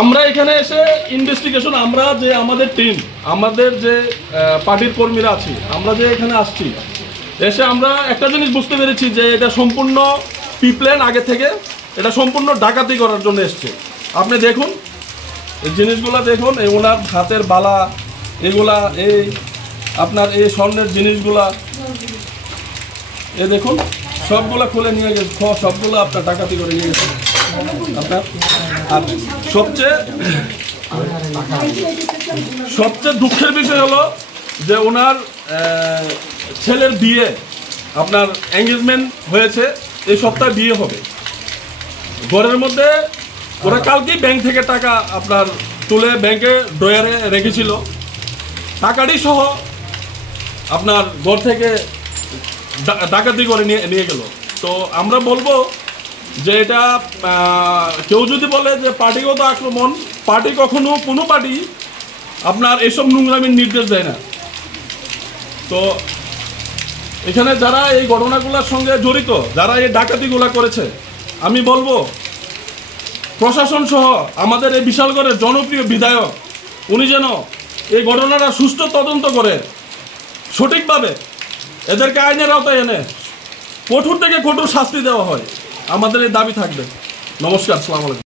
আমরা এখানে এসে ইনভেস্টিগেশন, আমরা যে আমাদের টিম, আমাদের যে পার্টির কর্মীরা আছি, আমরা যে এখানে আসছি, এসে আমরা একটা জিনিস বুঝতে পেরেছি যে এটা সম্পূর্ণ প্রিপ্ল্যান, আগে থেকে এটা সম্পূর্ণ ডাকাতি করার জন্য এসছে। আপনি দেখুন এই জিনিসগুলো, দেখুন এই ওনার হাতের বালা, এগুলা এই আপনার এই স্বর্ণের জিনিসগুলা, এ দেখুন সবগুলা খুলে নিয়ে গেছে, সবগুলো আপনার ডাকাতি করে নিয়ে গেছে আপনার। আর সবচেয়ে দুঃখের বিষয় হলো যে ওনার ছেলের বিয়ে, আপনার এঙ্গেজমেন্ট হয়েছে, এই সপ্তাহে বিয়ে হবে। ঘরের মধ্যে ওরা কালকেই ব্যাংক থেকে টাকা আপনার তুলে ব্যাংকে ড্রয়ারে রেখেছিল, টাকাটি সহ আপনার ঘর থেকে ডাকাতি করে নিয়ে গেল। তো আমরা বলবো যে এটা কেউ যদি বলে যে পার্টিগত আক্রমণ, পার্টি কখনো কোনো পার্টি আপনার এসব নোংরামির নির্দেশ দেয় না। তো এখানে যারা এই ঘটনাগুলোর সঙ্গে জড়িত, যারা এই ডাকাতিগুলো করেছে, আমি বলবো প্রশাসন সহ আমাদের এই বিশালগড়ের জনপ্রিয় বিধায়ক, উনি যেন এই ঘটনাটা সুষ্ঠু তদন্ত করে সঠিকভাবে এদেরকে আইনের আওতায় এনে কঠোর থেকে কঠোর শাস্তি দেওয়া হয়, আমাদের এই দাবি থাকবে। নমস্কার, আসসালামু আলাইকুম।